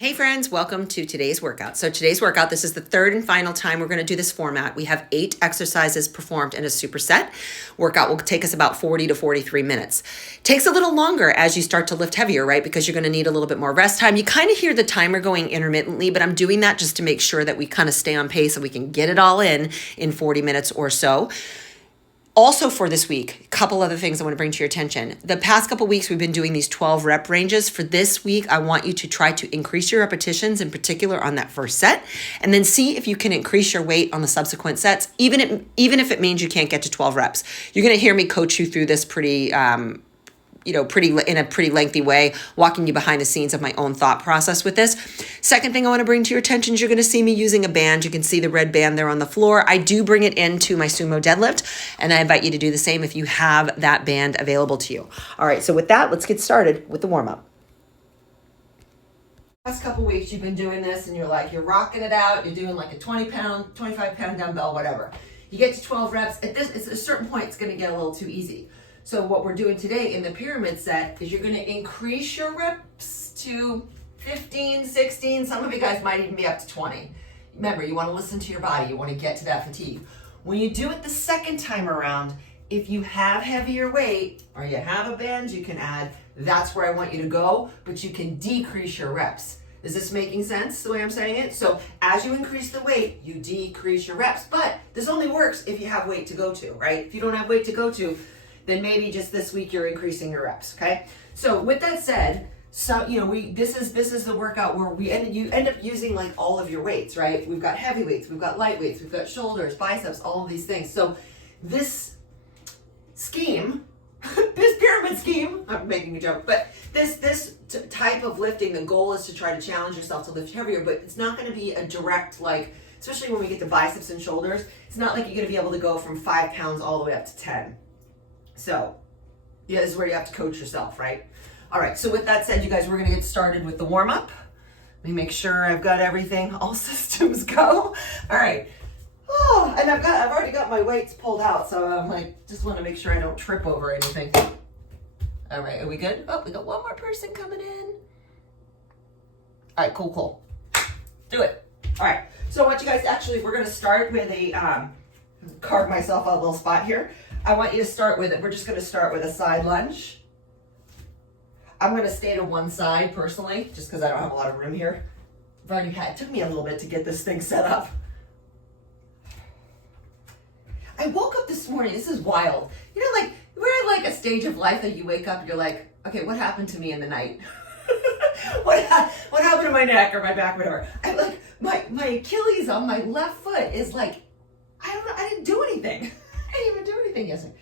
Hey friends, welcome to today's workout. So today's workout, this is the third and final time we're going to do this format. We have 8 exercises performed in a superset. Workout will take us about 40 to 43 minutes. Takes a little longer as you start to lift heavier, right? Because you're going to need a little bit more rest time. You kind of hear the timer going intermittently, but I'm doing that just to make sure that we kind of stay on pace and we can get it all in 40 minutes or so. Also for this week, a couple other things I want to bring to your attention. The past couple weeks, we've been doing these 12 rep ranges. For this week, I want you to try to increase your repetitions, in particular on that first set, and then see if you can increase your weight on the subsequent sets, even if it means you can't get to 12 reps. You're going to hear me coach you through this pretty in a pretty lengthy way, walking you behind the scenes of my own thought process with this. Second thing I want to bring to your attention is you're going to see me using a band. You can see the red band there on the floor. I do bring it into my sumo deadlift, and I invite you to do the same if you have that band available to you. All right, so with that, let's get started with the warm-up. Last couple weeks you've been doing this and you're rocking it out. You're doing like a 20-pound, 25-pound dumbbell, whatever. You get to 12 reps. At a certain point, it's going to get a little too easy. So what we're doing today in the pyramid set is you're going to increase your reps to 15, 16. Some of you guys might even be up to 20. Remember, you want to listen to your body. You want to get to that fatigue. When you do it the second time around, if you have heavier weight or you have a band you can add, that's where I want you to go, but you can decrease your reps. Is this making sense the way I'm saying it? So as you increase the weight, you decrease your reps, but this only works if you have weight to go to, right? If you don't have weight to go to, then maybe just this week you're increasing your reps, okay? So with that said, this is the workout where you end up using like all of your weights, right? We've got heavy weights, we've got light weights, we've got shoulders, biceps, all of these things. So this scheme, this pyramid scheme, I'm making a joke, but this type of lifting, the goal is to try to challenge yourself to lift heavier, but it's not going to be a direct, like, especially when we get to biceps and shoulders, it's not like you're going to be able to go from 5 pounds all the way up to 10. So, yeah, this is where you have to coach yourself, right? All right, so with that said, you guys, we're gonna get started with the warm-up. Let me make sure I've got everything, all systems go. All right. Oh, and I've already got my weights pulled out, so I'm like, just wanna make sure I don't trip over anything. All right, are we good? Oh, we got one more person coming in. All right, cool. Do it. All right, so I want you guys, we're gonna start with carve myself a little spot here. I want you to start with it. We're just going to start with a side lunge. I'm going to stay to one side personally, just because I don't have a lot of room here. It took me a little bit to get this thing set up. I woke up this morning. This is wild. You know, like we're at like a stage of life that you wake up and you're like, okay, what happened to me in the night? What happened to my neck or my back, whatever? I'm like, my Achilles on my left foot is like, I don't know. I didn't do anything. I didn't even do anything yesterday.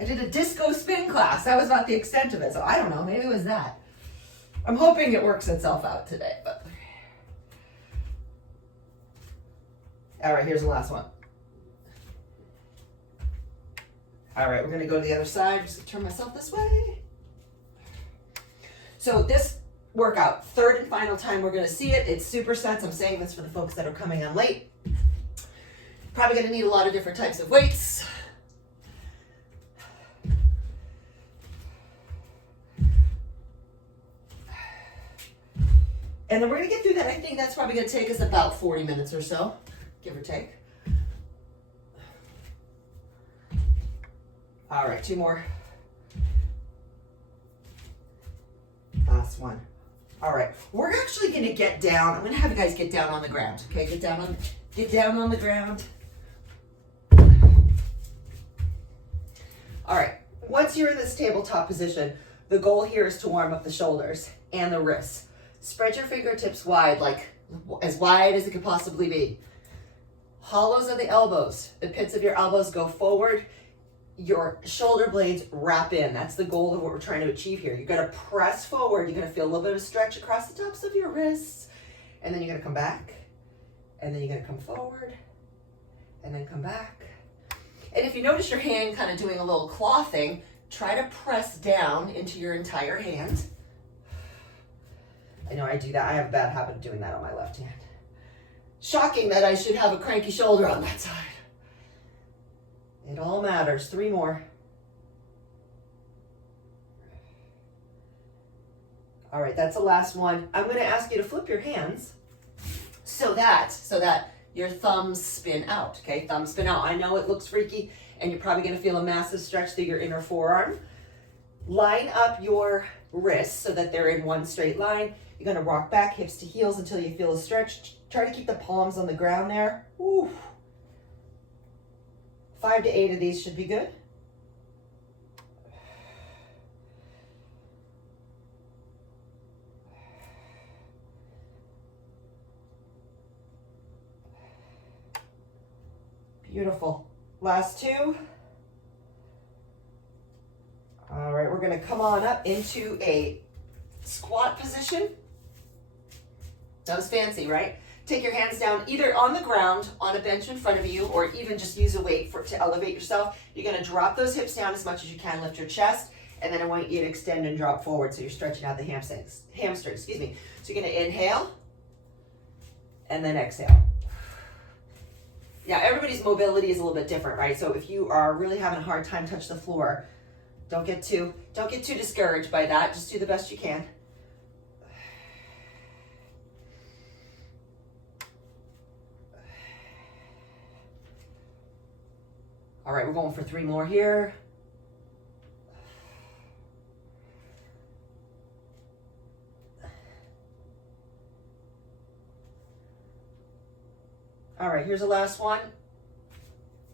I did a disco spin class. That was about the extent of it. So I don't know. Maybe it was that. I'm hoping it works itself out today. But all right, here's the last one. All right, we're going to go to the other side. I'm just going to turn myself this way. So this workout, third and final time we're going to see it. It's supersets. I'm saying this for the folks that are coming on late. Probably going to need a lot of different types of weights. And then we're going to get through that. I think that's probably going to take us about 40 minutes or so, give or take. All right, 2 more. Last one. All right, we're actually going to get down. I'm going to have you guys get down on the ground. Okay, get down on the ground. All right, once you're in this tabletop position, the goal here is to warm up the shoulders and the wrists. Spread your fingertips wide, like as wide as it could possibly be. Hollows of the elbows, the pits of your elbows go forward. Your shoulder blades wrap in. That's the goal of what we're trying to achieve here. You're gonna press forward. You're gonna feel a little bit of a stretch across the tops of your wrists. And then you're gonna come back. And then you're gonna come forward. And then come back. And if you notice your hand kind of doing a little claw thing, try to press down into your entire hand. I know I do that. I have a bad habit of doing that on my left hand. Shocking that I should have a cranky shoulder on that side. It all matters. 3 more. All right, that's the last one. I'm going to ask you to flip your hands so that your thumbs spin out, okay? Thumbs spin out. I know it looks freaky, and you're probably going to feel a massive stretch through your inner forearm. Line up your wrists so that they're in one straight line. You're going to rock back, hips to heels until you feel a stretch. Try to keep the palms on the ground there. Ooh. 5 to 8 of these should be good. Beautiful. Last 2. All right, we're going to come on up into a squat position. That was fancy, right? Take your hands down either on the ground, on a bench in front of you, or even just use a weight to elevate yourself. You're going to drop those hips down as much as you can, lift your chest, and then I want you to extend and drop forward so you're stretching out the hamstrings, excuse me. So you're going to inhale and then exhale. Yeah, everybody's mobility is a little bit different, right? So if you are really having a hard time touch the floor, don't get too discouraged by that. Just do the best you can. All right, we're going for 3 more here. All right, here's the last one.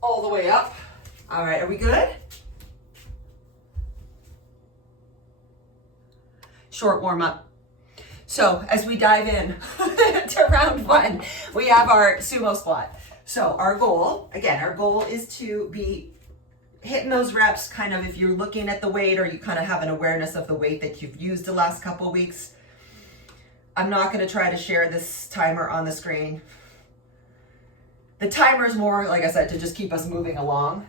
All the way up. All right, are we good? Short warm up. So as we dive in to round 1, we have our sumo squat. So our goal is to be hitting those reps kind of if you're looking at the weight or you kind of have an awareness of the weight that you've used the last couple of weeks. I'm not going to try to share this timer on the screen. The timer is more, like I said, to just keep us moving along.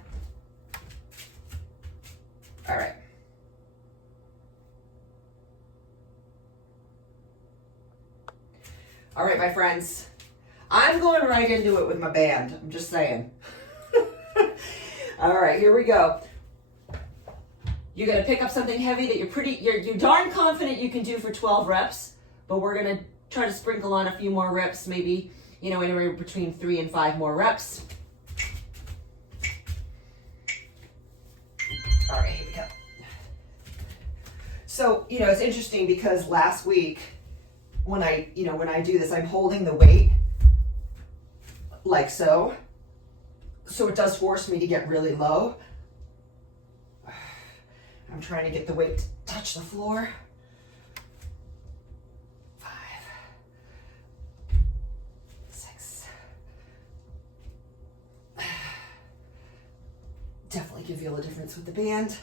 All right. All right, my friends. I'm going right into it with my band. I'm just saying. All right, here we go. You're going to pick up something heavy that you're darn confident you can do for 12 reps, but we're going to try to sprinkle on a few more reps, maybe, anywhere between 3 and 5 more reps. All right, here we go. So, it's interesting because last week when I do this, I'm holding the weight like so. So it does force me to get really low. I'm trying to get the weight to touch the floor. 5, 6. Definitely can feel a difference with the band.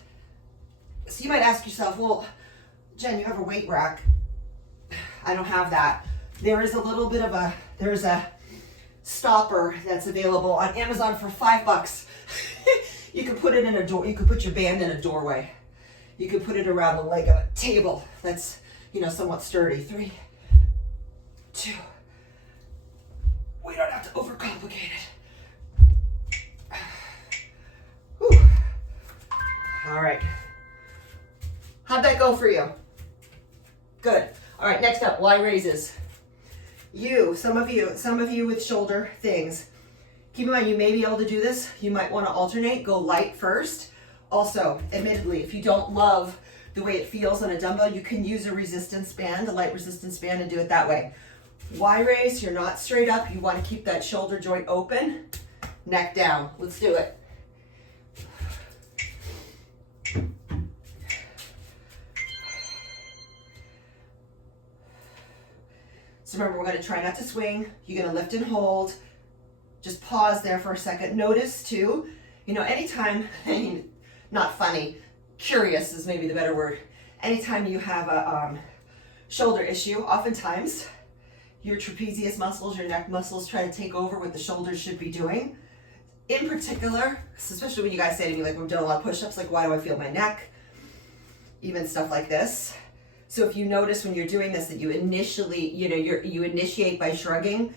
So you might ask yourself, well, Jen, you have a weight rack. I don't have that. There's a stopper that's available on Amazon for $5. You can put it in a door. You could put your band in a doorway. You could put it around the leg of a table that's, somewhat sturdy. 3, 2. We don't have to overcomplicate it. Whew. All right. How'd that go for you? Good. All right, next up, Y raises. Some of you with shoulder things. Keep in mind, you may be able to do this. You might want to alternate, go light first. Also, admittedly, if you don't love the way it feels on a dumbbell, you can use a resistance band, a light resistance band, and do it that way. Y raise, you're not straight up. You want to keep that shoulder joint open, neck down. Let's do it. So remember, we're going to try not to swing. You're going to lift and hold. Just pause there for a second. Notice too, anytime, not funny, curious is maybe the better word. Anytime you have a shoulder issue, oftentimes your trapezius muscles, your neck muscles try to take over what the shoulders should be doing. In particular, especially when you guys say to me, like, we've done a lot of push-ups, like, why do I feel my neck? Even stuff like this. So if you notice when you're doing this that you initially, you initiate by shrugging,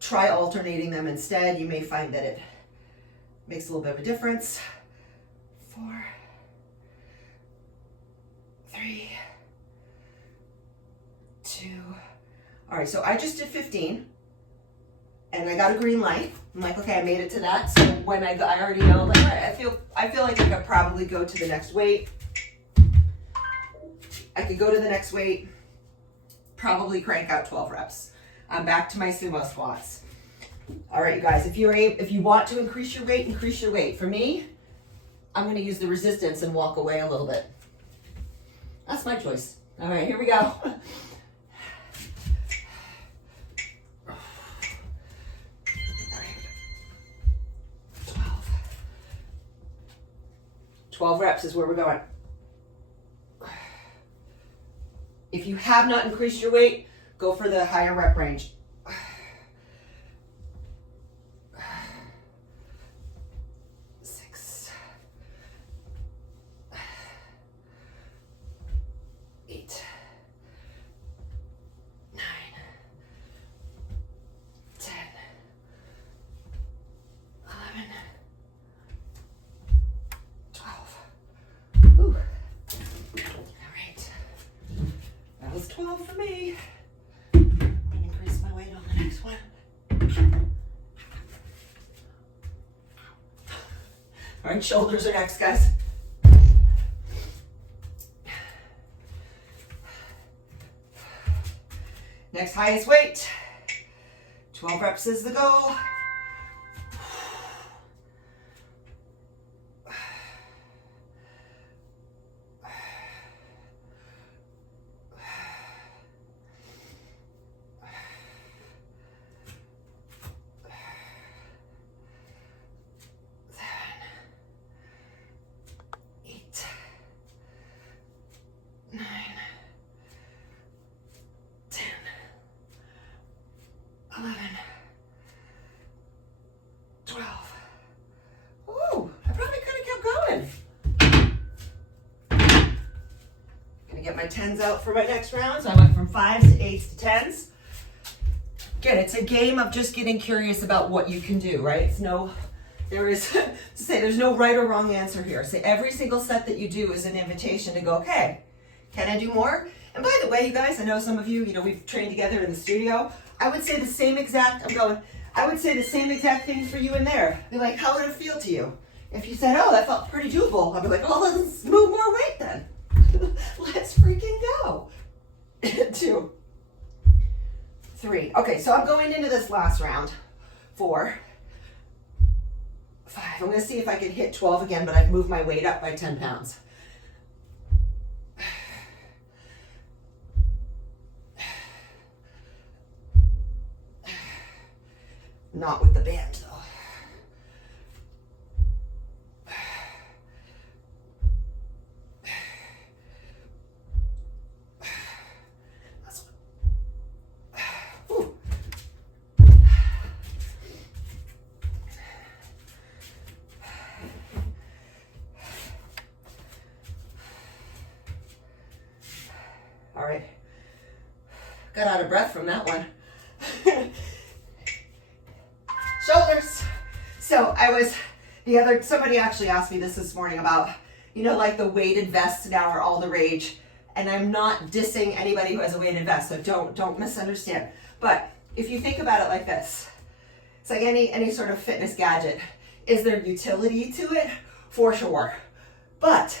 try alternating them instead. You may find that it makes a little bit of a difference. 4, 3, 2. All right, so I just did 15 and I got a green light. I'm like, okay, I made it to that. So when I already know, like, all right, I feel like I could probably go to the next weight. I could go to the next weight, probably crank out 12 reps. I'm back to my sumo squats. All right, you guys, if you want to increase your weight, increase your weight. For me, I'm gonna use the resistance and walk away a little bit. That's my choice. All right, here we go. 12 reps is where we're going. If you have not increased your weight, go for the higher rep range. 6, 8, 9, 10, 11, 12. Ooh. All right. That was 12 for me. I'm gonna increase my weight on the next one. All right, shoulders are next, guys. Next highest weight. 12 reps is the goal. Get my 10s out for my next round. So I went from 5s to 8s to 10s. Again, it's a game of just getting curious about what you can do, right? There's no right or wrong answer here. So every single set that you do is an invitation to go, okay, can I do more? And by the way, you guys, I know some of you, we've trained together in the studio. I would say the same exact thing for you in there. Be like, how would it feel to you? If you said, oh, that felt pretty doable, I'd be like, oh, let's move more weight then. Let's freaking go. 2, 3. Okay, so I'm going into this last round. 4, 5. I'm going to see if I can hit 12 again, but I've moved my weight up by 10 pounds. Not with the band, though. All right, got out of breath from that one. Shoulders. So somebody actually asked me this morning about, like the weighted vests now are all the rage. And I'm not dissing anybody who has a weighted vest, so don't misunderstand. But if you think about it like this, it's like any sort of fitness gadget. Is there utility to it? For sure. But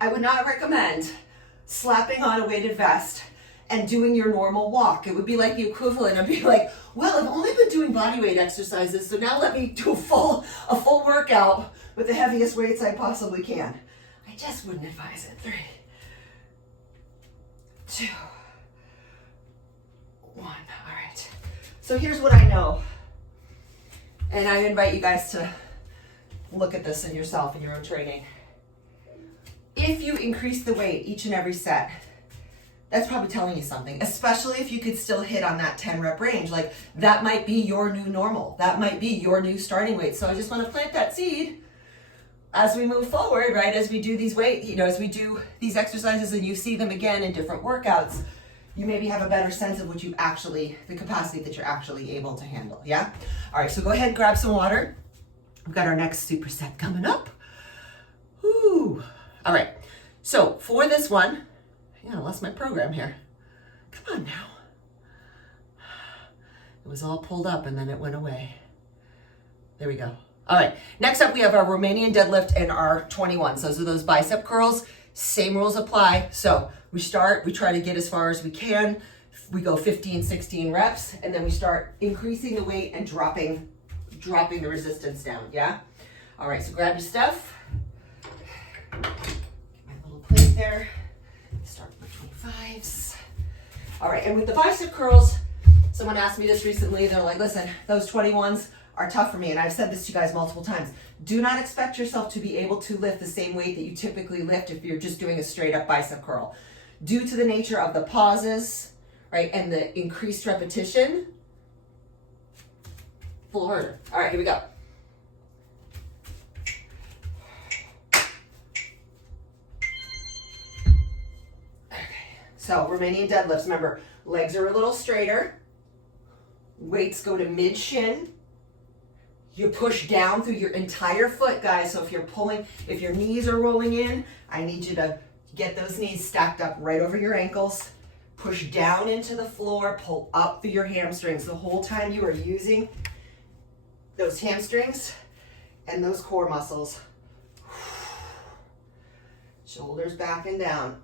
I would not recommend slapping on a weighted vest and doing your normal walk. It would be like the equivalent of being like, well, I've only been doing body weight exercises, so now let me do a full workout with the heaviest weights I possibly can. I just wouldn't advise it. 3, 2, 1. All right. So here's what I know. And I invite you guys to look at this in yourself in your own training. If you increase the weight each and every set, that's probably telling you something, especially if you could still hit on that 10 rep range. Like that might be your new normal. That might be your new starting weight. So I just want to plant that seed as we move forward, right? As we do these as we do these exercises and you see them again in different workouts, you maybe have a better sense of the capacity that you're actually able to handle. Yeah. All right. So go ahead and grab some water. We've got our next superset coming up. Woo. All right. So for this one, I lost my program here. Come on now. was all pulled up and then it went away. There we go. All right, next up we have our Romanian deadlift and our 21s. Those are those bicep curls. Same rules apply. So we try to get as far as we can. We go 15, 16 reps, and then we start increasing the weight and dropping the resistance down, yeah? All right, so grab your stuff. Get my little plate there. Start with 25s. All right, and with the bicep curls, someone asked me this recently. They're like, listen, those 21s are tough for me, and I've said this to you guys multiple times. Do not expect yourself to be able to lift the same weight that you typically lift if you're just doing a straight up bicep curl. Due to the nature of the pauses, right, and the increased repetition, a little harder. All right, here we go. Okay, so Romanian deadlifts, remember, legs are a little straighter, weights go to mid shin. You push down through your entire foot, guys. So if your knees are rolling in, I need you to get those knees stacked up right over your ankles. Push down into the floor, pull up through your hamstrings. The whole time you are using those hamstrings and those core muscles. Shoulders back and down.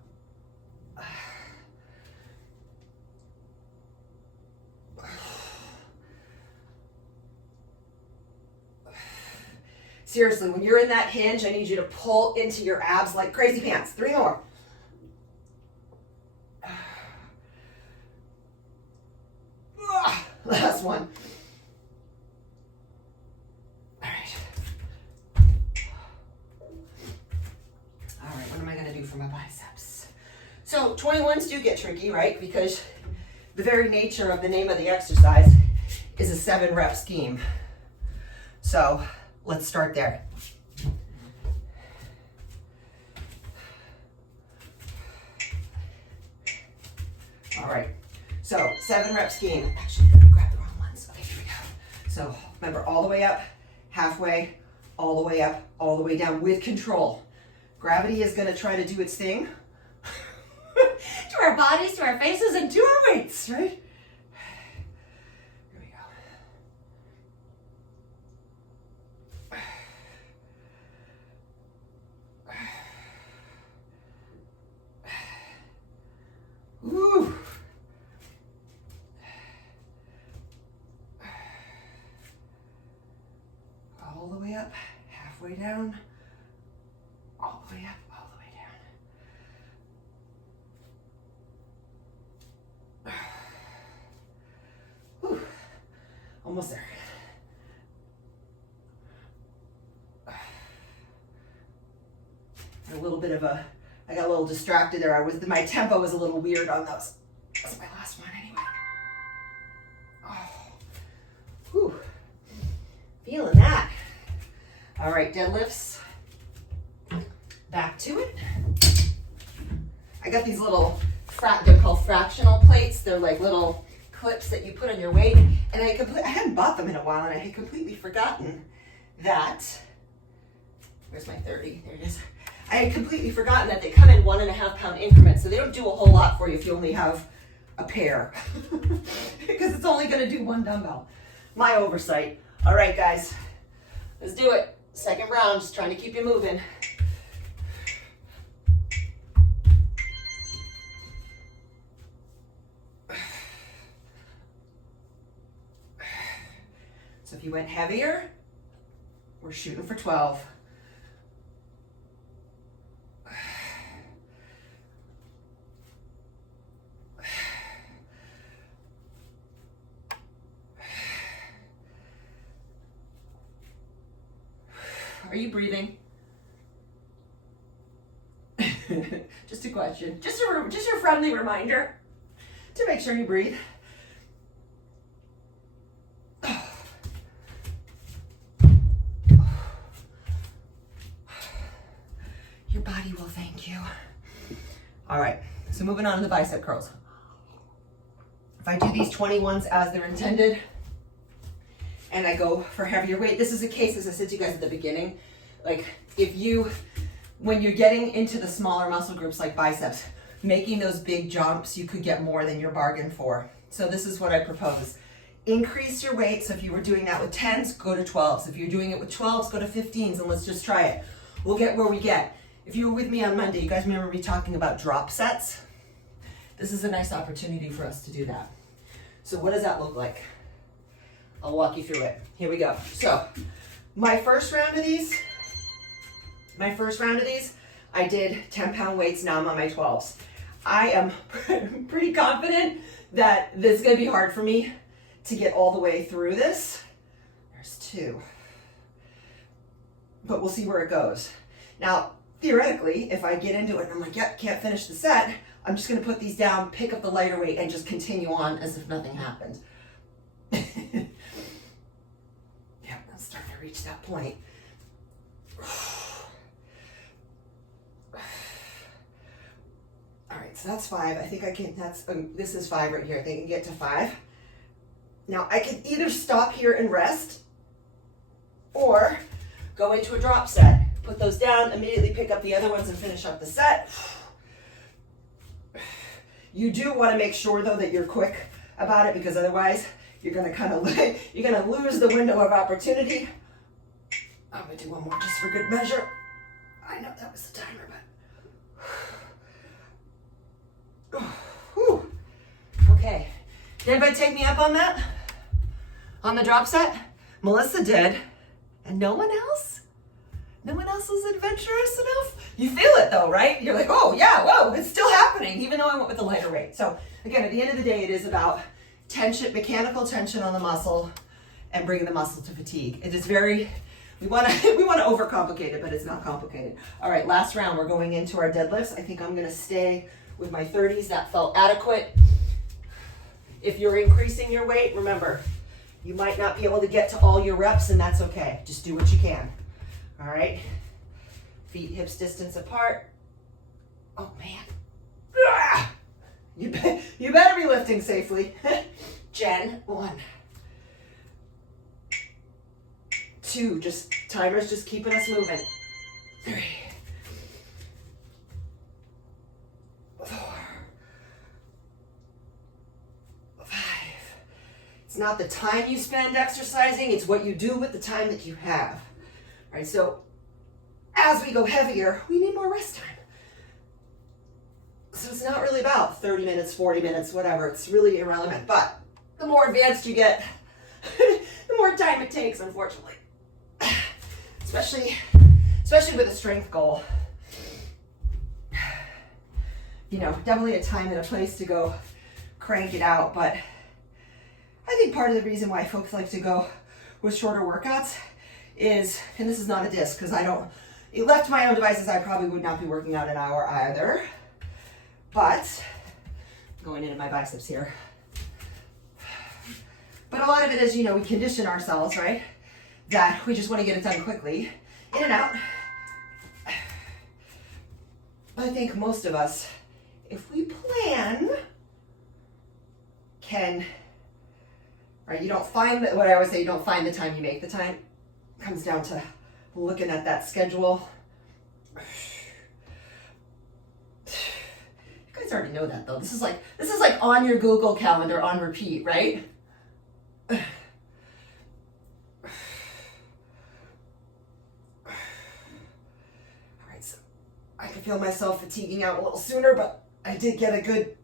Seriously, when you're in that hinge, I need you to pull into your abs like crazy pants. 3 more. Last one. All right. All right, what am I going to do for my biceps? So 21s do get tricky, right? Because the very nature of the name of the exercise is a 7-rep scheme. So let's start there. All right, so 7-rep scheme. Actually, I'm gonna grab the wrong ones. Okay, here we go. So remember, all the way up, halfway, all the way up, all the way down with control. Gravity is gonna try to do its thing to our bodies, to our faces, and to our weights, right? Here we go. Woo. All the way up, halfway down, all the way up, all the way down. Whew. Almost there. I got a little distracted there. My tempo was a little weird on those. That's my last one anyway. Oh. Whew. Feeling that. All right, deadlifts. Back to it. I got these little, they're called fractional plates. They're like little clips that you put on your weight. And I hadn't bought them in a while, and I had completely forgotten that, where's my 30? There it is. I had completely forgotten that they come in 1.5 pound increments, so they don't do a whole lot for you if you only have a pair, because it's only gonna do 1 dumbbell. My oversight. All right, guys, let's do it. Second round, just trying to keep you moving. So if you went heavier, we're shooting for 12. Are you breathing? Just a question. Just a friendly reminder to make sure you breathe. Your body will thank you. All right, so moving on to the bicep curls. If I do these 21s as they're intended, and I go for heavier weight, this is a case, as I said to you guys at the beginning, like when you're getting into the smaller muscle groups like biceps, making those big jumps, you could get more than your bargain for. So this is what I propose. increase your weight. So if you were doing that with 10s, go to 12s. If you're doing it with 12s, go to 15s, and let's just try it. We'll get where we get. If you were with me on Monday, you guys remember me talking about drop sets? This is a nice opportunity for us to do that. So what does that look like? I'll walk you through it. Here we go. So my first round of these, I did 10-pound weights. Now I'm on my 12s. I am pretty confident that this is going to be hard for me to get all the way through this. There's 2. But we'll see where it goes. Now, theoretically, if I get into it and I'm like, yep, can't finish the set, I'm just going to put these down, pick up the lighter weight, and just continue on as if nothing happened. Yep, I'm starting to reach that point. All right, so that's 5. I think I can, this is 5 right here. I think I can get to 5. Now I can either stop here and rest or go into a drop set. Put those down, immediately pick up the other ones and finish up the set. You do want to make sure though that you're quick about it, because otherwise you're going to you're going to lose the window of opportunity. I'm going to do one more just for good measure. I know that was the timer, but whew. Okay. Did anybody take me up on that? On the drop set? Melissa did. And no one else? No one else was adventurous enough? You feel it though, right? You're like, oh yeah, whoa, it's still happening, even though I went with the lighter weight. So again, at the end of the day, it is about tension, mechanical tension on the muscle and bringing the muscle to fatigue. It is very, we want to overcomplicate it, but it's not complicated. All right, last round, we're going into our deadlifts. I think I'm gonna stay with my 30s. That felt adequate. If you're increasing your weight, remember, you might not be able to get to all your reps, and that's okay. Just do what you can. All right, feet hips distance apart. Oh man, you better be lifting safely. Jen, 1, 2, just timers, just keeping us moving. 3, 4, 5. It's not the time you spend exercising, it's what you do with the time that you have. All right, so as we go heavier, we need more rest time. So it's not really about 30 minutes, 40 minutes, whatever. It's really irrelevant. But the more advanced you get, the more time it takes, unfortunately. Especially with a strength goal. You know, definitely a time and a place to go crank it out. But I think part of the reason why folks like to go with shorter workouts is, and this is not a diss, because left to my own devices, I probably would not be working out an hour either. But, going into my biceps here. But a lot of it is, you know, we condition ourselves, right? That we just want to get it done quickly, in and out. I think most of us, if we plan, right? You don't find what I always say, you don't find the time, you make the time. It comes down to looking at that schedule. You guys already know that though. This is like on your Google Calendar on repeat, right? All right, so I can feel myself fatiguing out a little sooner, but I did get a good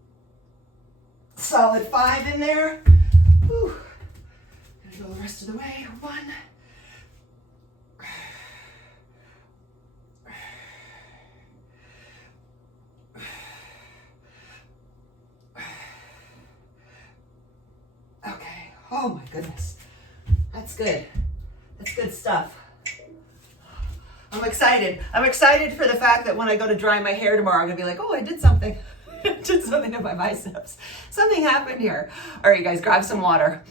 solid 5 in there. Whew. Gonna go the rest of the way. 1. Okay. Oh my goodness. That's good. That's good stuff. I'm excited. I'm excited for the fact that when I go to dry my hair tomorrow, I'm gonna be like, oh, I did something. Did something to my biceps. Something happened here. All right, guys, grab some water.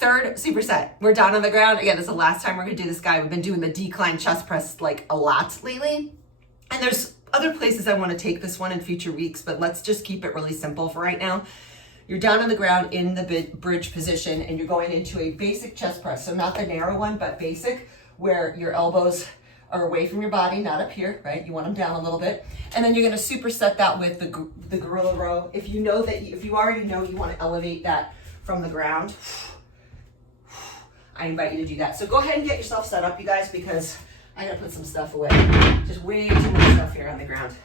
3rd superset. We're down on the ground. Again, this is the last time we're gonna do this guy. We've been doing the decline chest press like a lot lately. And there's other places I wanna take this one in future weeks, but let's just keep it really simple for right now. You're down on the ground in the bridge position and you're going into a basic chest press. So not the narrow one, but basic, where your elbows are away from your body, not up here, right? You want them down a little bit. And then you're gonna superset that with the gorilla row. If you already know you wanna elevate that from the ground, I invite you to do that. So go ahead and get yourself set up, you guys, because I gotta put some stuff away. Just way too much stuff here on the ground.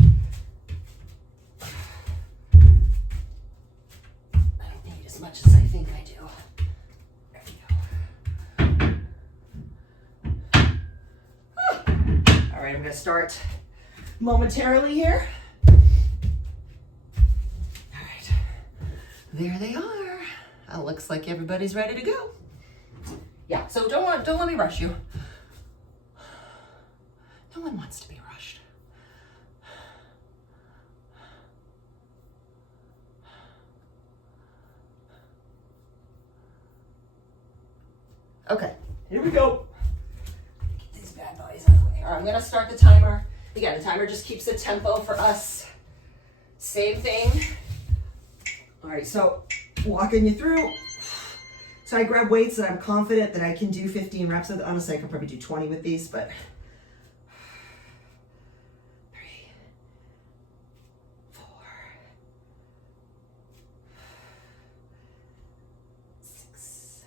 I don't need as much as I think I do. There we go. All right, I'm gonna start momentarily here. All right, there they are. It looks like everybody's ready to go. Yeah, so don't let me rush you. No one wants to be rushed. Okay, here we go. Get these bad boys out of the way. All right, I'm gonna start the timer. Again, the timer just keeps the tempo for us. Same thing. All right, so walking you through. So I grab weights that I'm confident that I can do 15 reps with. Honestly, I could probably do 20 with these, but 3, 4, 6.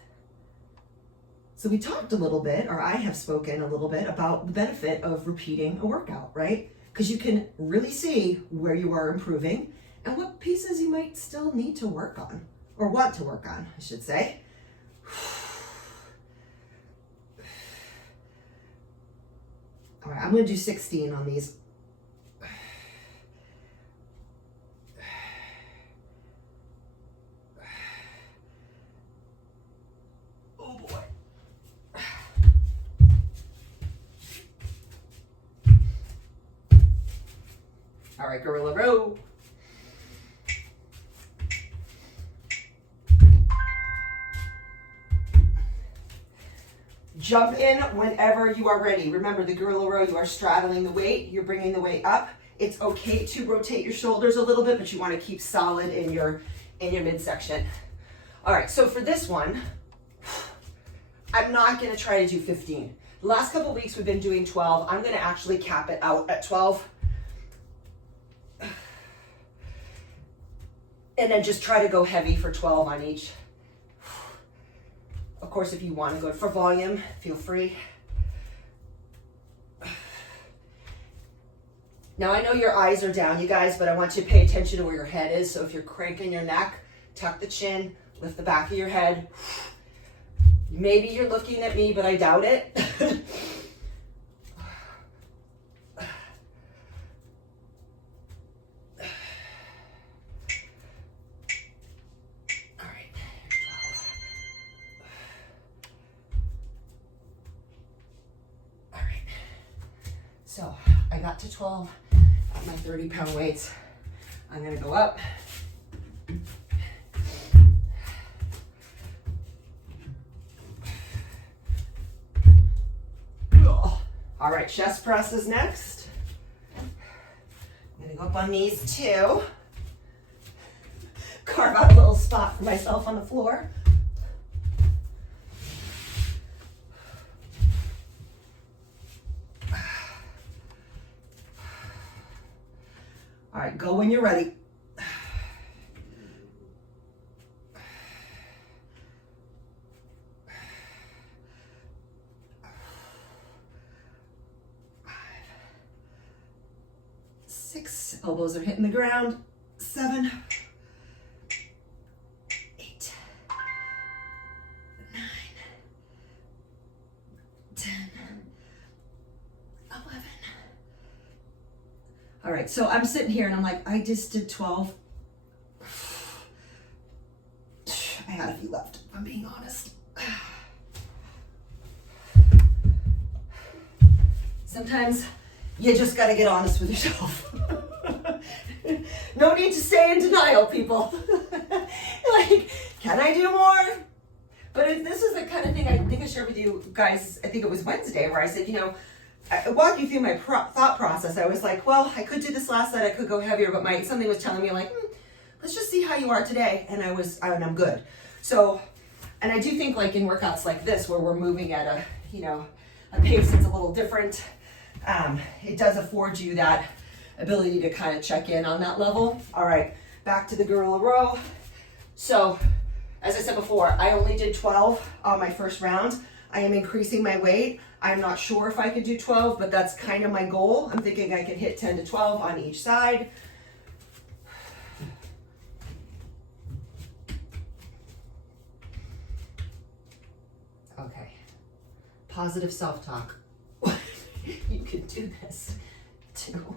So we talked a little bit, or I have spoken a little bit about the benefit of repeating a workout, right? Because you can really see where you are improving and what pieces you might still need to work on, or want to work on, I should say. All right, I'm going to do 16 on these. Oh boy. All right, gorilla row. Jump in whenever you are ready. Remember, the gorilla row, you are straddling the weight, you're bringing the weight up. It's okay to rotate your shoulders a little bit, but you want to keep solid in your midsection. All right, so for this one, I'm not going to try to do 15. The last couple weeks we've been doing 12. I'm going to actually cap it out at 12. And then just try to go heavy for 12 on each. Of course, if you want to go for volume, feel free. Now, I know your eyes are down, you guys, but I want you to pay attention to where your head is. So if you're cranking your neck, tuck the chin, lift the back of your head. Maybe you're looking at me, but I doubt it. So I got to 12 at my 30-pound weights. I'm gonna go up. All right, chest press is next. I'm gonna go up on these too. Carve out a little spot for myself on the floor. All right, go when you're ready. Elbows are hitting the ground. 7, 8, 9, 10, 11. All right, so I'm sitting here and I'm like, I just did 12. I had a few left, if I'm being honest. Sometimes you just got to get honest with yourself. No need to stay in denial, people. Like, can I do more? But this is the kind of thing I think I shared with you guys, I think it was Wednesday, where I said, you know, I walked you through my thought process. I was like, well, I could do this last night, I could go heavier, but something was telling me like, let's just see how you are today. And I'm good. So, and I do think like in workouts like this, where we're moving at a pace that's a little different, it does afford you that ability to kind of check in on that level. All right, back to the gorilla row. So as I said before, I only did 12 on my first round. I am increasing my weight. I'm not sure if I can do 12, but that's kind of my goal. I'm thinking I can hit 10 to 12 on each side. Okay. Positive self-talk. You can do this too.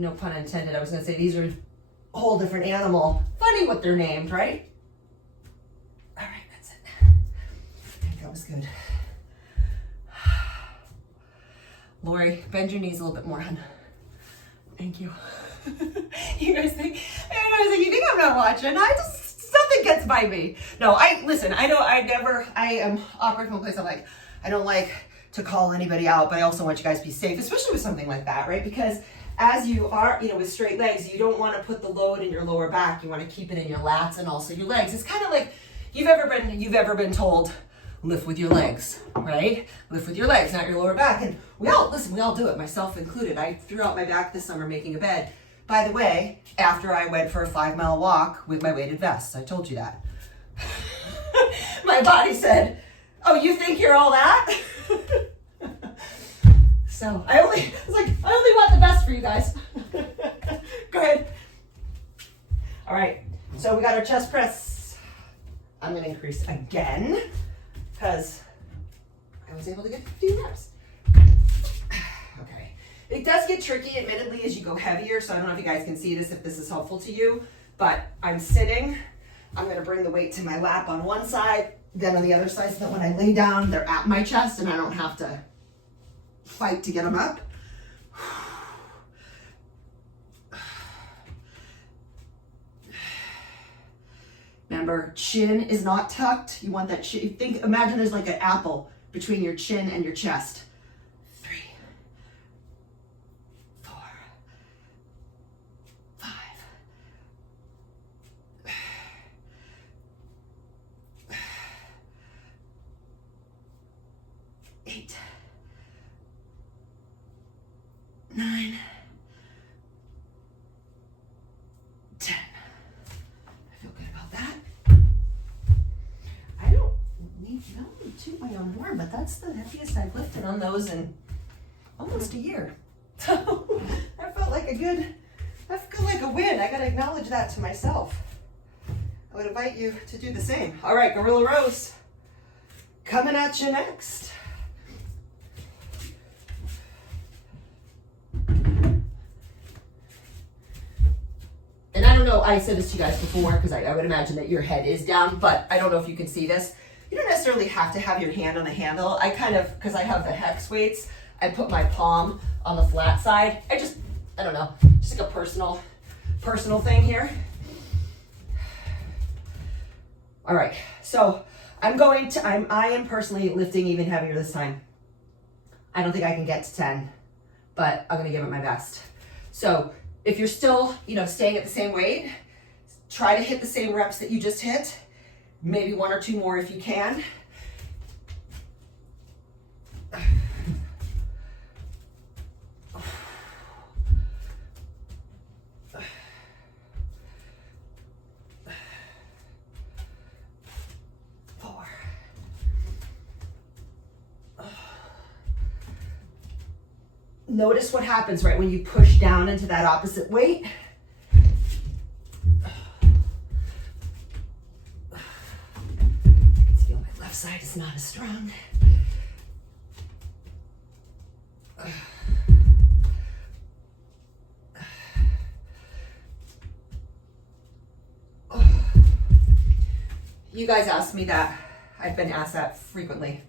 No pun intended. I was going to say these are a whole different animal. Funny what they're named, right? All right, that's it. I think that was good. Lori, bend your knees a little bit more, hun. Thank you. You guys think, you think I'm not watching? Something gets by me. No, listen, I am operating from a place I'm like, I don't like to call anybody out, but I also want you guys to be safe, especially with something like that, right? Because as you are, with straight legs, you don't want to put the load in your lower back. You want to keep it in your lats and also your legs. It's kind of like you've ever been told, lift with your legs, right? Lift with your legs, not your lower back. And we all do it, myself included. I threw out my back this summer making a bed. By the way, after I went for a 5-mile walk with my weighted vests, I told you that. My body said, "Oh, you think you're all that?" So I only want the best for you guys. Go ahead. All right, so we got our chest press. I'm gonna increase again because I was able to get 15 reps. Okay, it does get tricky admittedly as you go heavier, so I don't know if you guys can see this, if this is helpful to you, but I'm sitting. I'm gonna bring the weight to my lap on one side, then on the other side, so that when I lay down, they're at my chest and I don't have to fight to get them up. Remember, chin is not tucked. You want that chin. Imagine there's like an apple between your chin and your chest. 3, 4, 5. 8, 9, 10. I feel good about that. I don't need to toot my own horn, but that's the heaviest I've lifted on those in almost a year. So that felt like a win. I gotta acknowledge that to myself. I would invite you to do the same. All right, Gorilla Rows. Coming at you next. And I don't know, I said this to you guys before because I would imagine that your head is down, but I don't know if you can see this. You don't necessarily have to have your hand on the handle. I kind of, because I have the hex weights, I put my palm on the flat side. I don't know, just like a personal thing here. All right, so I am personally lifting even heavier this time. I don't think I can get to 10, but I'm gonna give it my best. So if you're still, staying at the same weight, try to hit the same reps that you just hit, maybe 1 or 2 more if you can. Notice what happens right when you push down into that opposite weight. I can feel my left side is not as strong. You guys ask me that. I've been asked that frequently.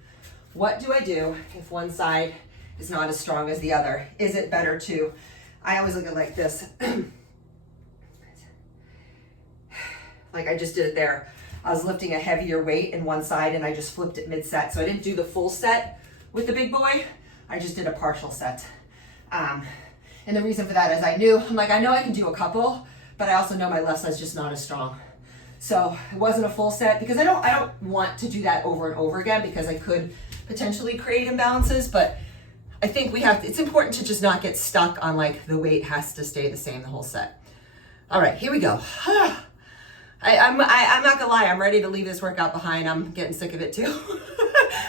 What do I do if one side is not as strong as the other. Is it better to, I always look at it like this. Like I just did it there. I was lifting a heavier weight in one side and I just flipped it mid-set. So I didn't do the full set with the big boy. I just did a partial set. And the reason for that is I know I can do a couple, but I also know my left side's just not as strong. So it wasn't a full set because I don't want to do that over and over again because I could potentially create imbalances, but I think it's important to just not get stuck on like the weight has to stay the same the whole set. All right, here we go. I'm not gonna lie, I'm ready to leave this workout behind. I'm getting sick of it too.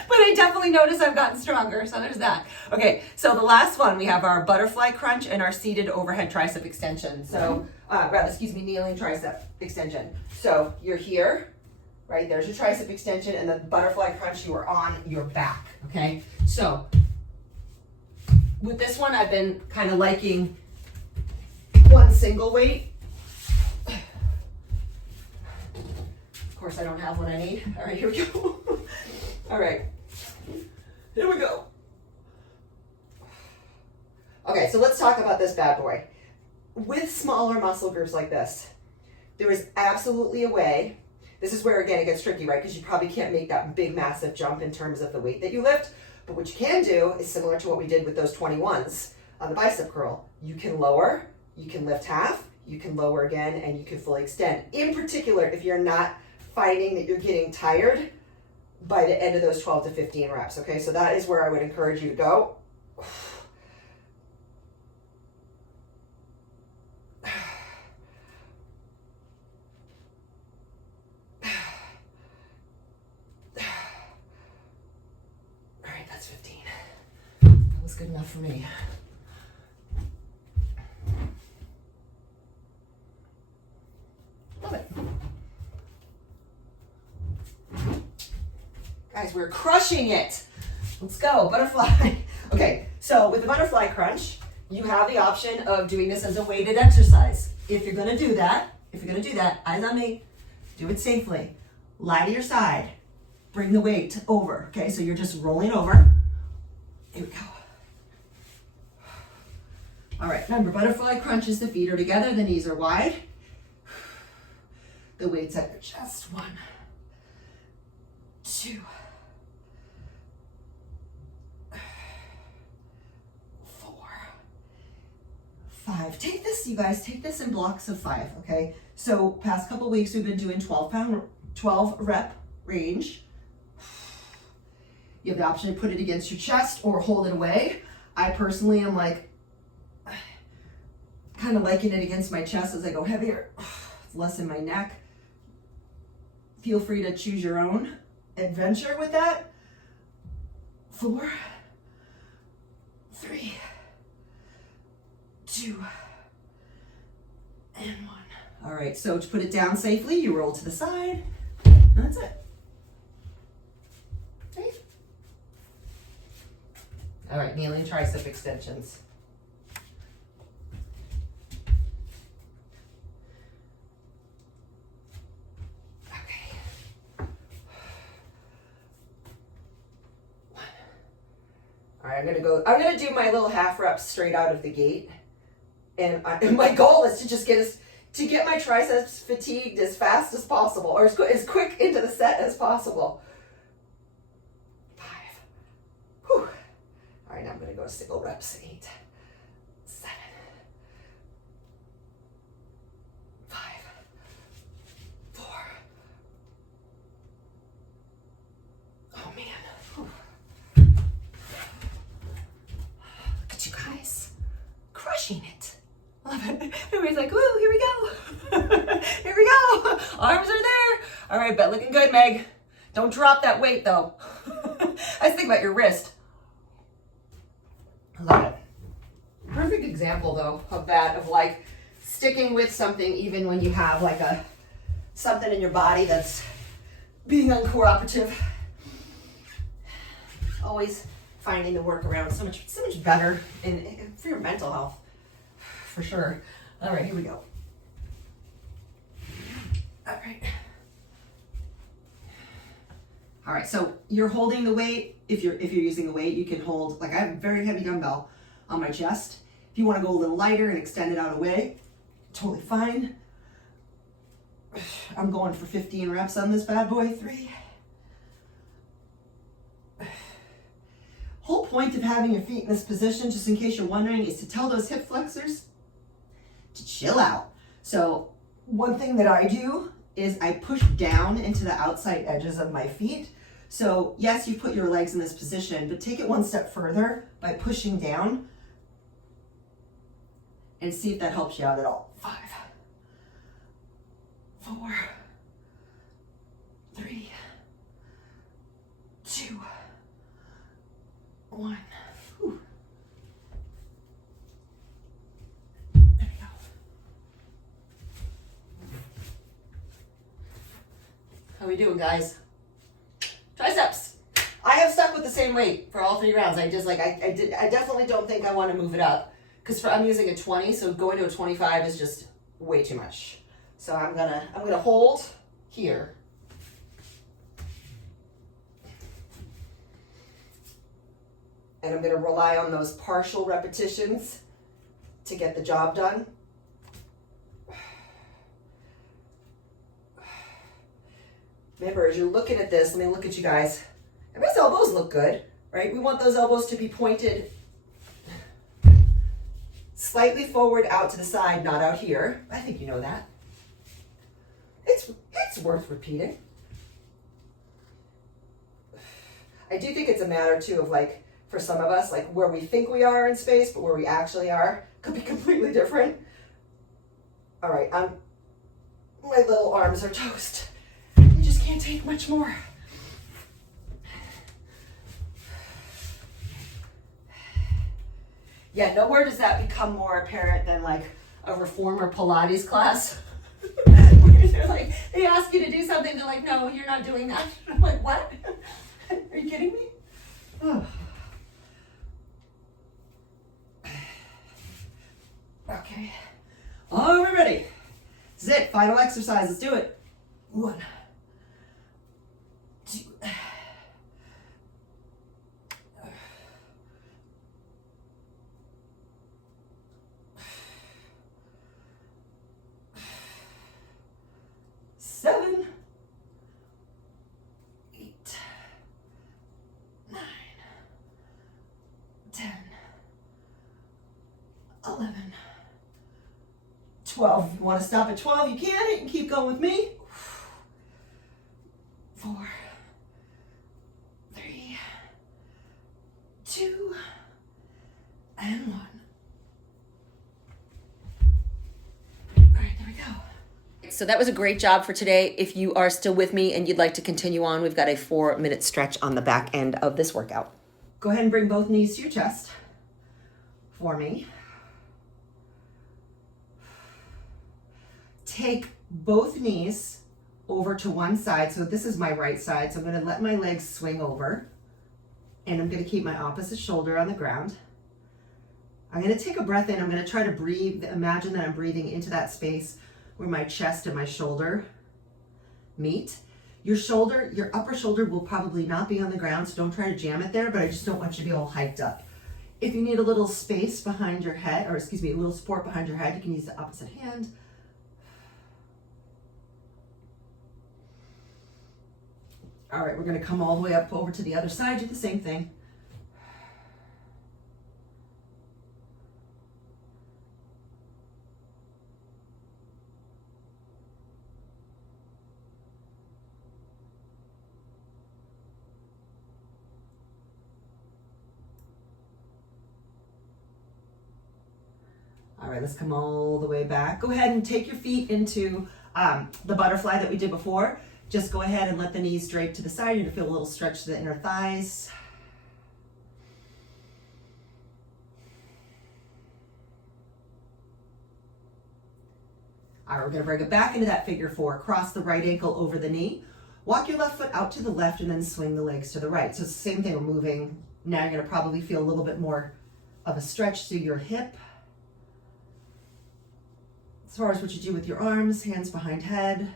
But I definitely notice I've gotten stronger, so there's that. Okay, so the last one, we have our butterfly crunch and our seated overhead tricep extension. So, kneeling tricep extension. So you're here, right? There's your tricep extension, and the butterfly crunch, you are on your back, okay? So with this one, I've been kind of liking one single weight. Of course, I don't have what I need. All right, here we go. All right, here we go. Okay, so let's talk about this bad boy. With smaller muscle groups like this, there is absolutely a way. This is where, again, it gets tricky, right? Because you probably can't make that big, massive jump in terms of the weight that you lift. But what you can do is similar to what we did with those 21s on the bicep curl. You can lower, you can lift half, you can lower again, and you can fully extend. In particular, if you're not finding that you're getting tired by the end of those 12 to 15 reps, okay? So that is where I would encourage you to go. All right, that's 15. That was good enough for me. Love it. Guys, we're crushing it. Let's go, butterfly. Okay, so with the butterfly crunch, you have the option of doing this as a weighted exercise. If you're gonna do that, eyes on me, do it safely. Lie to your side, bring the weight over, okay? So you're just rolling over. Here we go. All right, remember, butterfly crunch is the feet are together, the knees are wide. The weight's at your chest. 1, 2, 4, 5. Take this, you guys, take this in blocks of 5, okay? So past couple weeks, we've been doing 12 rep range. You have the option to put it against your chest or hold it away. I personally am like, kind of liking it against my chest as I go heavier. It's less in my neck. Feel free to choose your own adventure with that. 4, 3, 2, and 1. All right, so to put it down safely, you roll to the side. That's it. Okay. All right, kneeling tricep extensions. All right, I'm gonna do my little half reps straight out of the gate. And my goal is to just get my triceps fatigued as fast as possible, or as quick into the set as possible. 5. Whew. All right, now I'm gonna go to single reps. 8, 7, 5, 4. Oh man. Whew. Look at you guys, crushing it. Love it. Everybody's like, woo, here we go. Here we go. Arms are there. All right, but looking good, Meg. Don't drop that weight though. I was thinking about your wrist. I love it. Perfect example though of that, of like sticking with something even when you have like something in your body that's being uncooperative. Always finding the workaround so much better for your mental health. For sure. All right, here we go. All right. All right, so you're holding the weight. if you're using a weight, you can hold, like I have a very heavy dumbbell on my chest. If you want to go a little lighter and extend it out away, totally fine. I'm going for 15 reps on this bad boy. 3. Whole point of having your feet in this position, just in case you're wondering, is to tell those hip flexors to chill out. So one thing that I do is I push down into the outside edges of my feet. So yes, you put your legs in this position, but take it one step further by pushing down and see if that helps you out at all. 5, 4, 3, 2, 1. Whew. There we go. How we doing, guys? Triceps. I have stuck with the same weight for all 3 rounds. I just I definitely don't think I want to move it up because I'm using a 20, so going to a 25 is just way too much. So I'm gonna hold here. And I'm gonna rely on those partial repetitions to get the job done. Remember, as you're looking at this, let me look at you guys. And those elbows look good, right? We want those elbows to be pointed slightly forward out to the side, not out here. I think you know that. It's worth repeating. I do think it's a matter too of like, for some of us, like where we think we are in space, but where we actually are could be completely different. All right, my little arms are toast. I just can't take much more. Yeah, nowhere does that become more apparent than like a reformer Pilates class. They're like, they ask you to do something, they're like, no, you're not doing that. I'm like, what? Are you kidding me? Oh. Okay. Oh, we're ready. This is it. Final exercise. Let's do it. 1, 2. 7, 8, 9, 10, 11, 12. If you want to stop at 12, you can. You can keep going with me. 4, 3, 2, and 1. All right, there we go. So that was a great job for today. If you are still with me and you'd like to continue on, we've got a 4-minute stretch on the back end of this workout. Go ahead and bring both knees to your chest for me. Take both knees over to one side. So this is my right side. So I'm going to let my legs swing over and I'm going to keep my opposite shoulder on the ground. I'm going to take a breath in. I'm going to try to breathe. Imagine that I'm breathing into that space where my chest and my shoulder meet. Your upper shoulder will probably not be on the ground, so don't try to jam it there, but I just don't want you to be all hiked up. If you need a little space behind your head, a little support behind your head, you can use the opposite hand. All right, we're gonna come all the way up over to the other side, do the same thing. All right, let's come all the way back. Go ahead and take your feet into the butterfly that we did before. Just go ahead and let the knees drape to the side. You're gonna feel a little stretch to the inner thighs. All right, we're gonna bring it back into that figure 4. Cross the right ankle over the knee. Walk your left foot out to the left and then swing the legs to the right. So it's the same thing, we're moving. Now you're gonna probably feel a little bit more of a stretch through your hip. As far as what you do with your arms, hands behind head.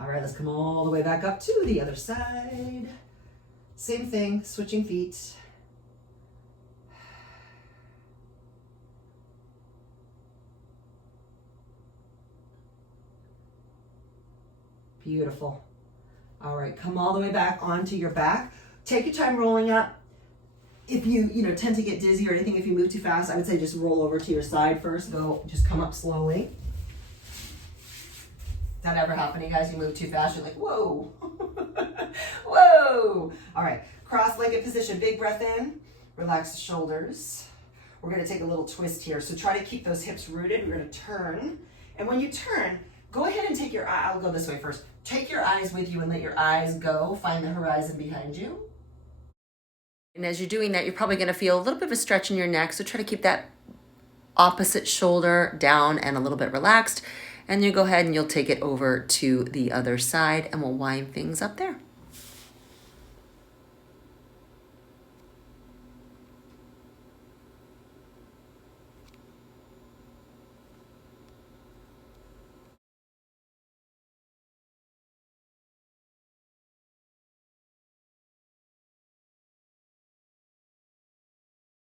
All right, let's come all the way back up to the other side. Same thing, switching feet. Beautiful. All right, come all the way back onto your back. Take your time rolling up. If you tend to get dizzy or anything, if you move too fast, I would say just roll over to your side first. Just come up slowly. That ever happen to you guys? You move too fast, you're like, whoa. Whoa. All right, cross-legged position, big breath in, relax the shoulders. We're gonna take a little twist here. So try to keep those hips rooted. We're gonna turn. And when you turn, go ahead and take your eye, I'll go this way first. Take your eyes with you and let your eyes go. Find the horizon behind you. And as you're doing that, you're probably gonna feel a little bit of a stretch in your neck. So try to keep that opposite shoulder down and a little bit relaxed. And you go ahead and you'll take it over to the other side and we'll wind things up there.